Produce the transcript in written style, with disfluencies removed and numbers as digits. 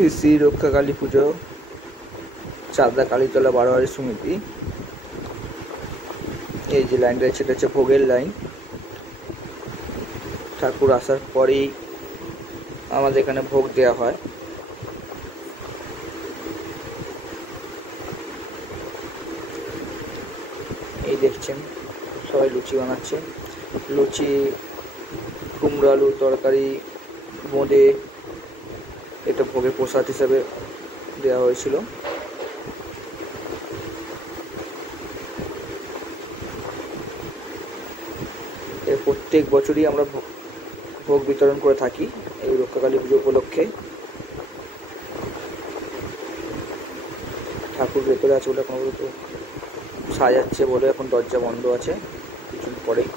শ্রী শ্রী রক্ষা কালী পুজো, চাঁদা কালীতলা বারোয়ারি সমিতি। এই যে লাইনটা আছে এটা হচ্ছে ভোগের লাইন। ঠাকুর আসার পরেই আমাদের এখানে ভোগ দেওয়া হয়। এই দেখছেন সবাই লুচি বানাচ্ছে। লুচি, কুমড়ো আলু তরকারি, বোঁদে, এটা ভোগের প্রসাদ হিসাবে দেওয়া হয়েছিল। এর প্রত্যেক বছরই আমরা ভোগ বিতরণ করে থাকি এই রক্ষাকালী পুজো উপলক্ষে। ঠাকুর ভেতরে আছে বলে এখন সাজাচ্ছে বলে এখন দরজা বন্ধ আছে, কিছুক্ষণ পরেই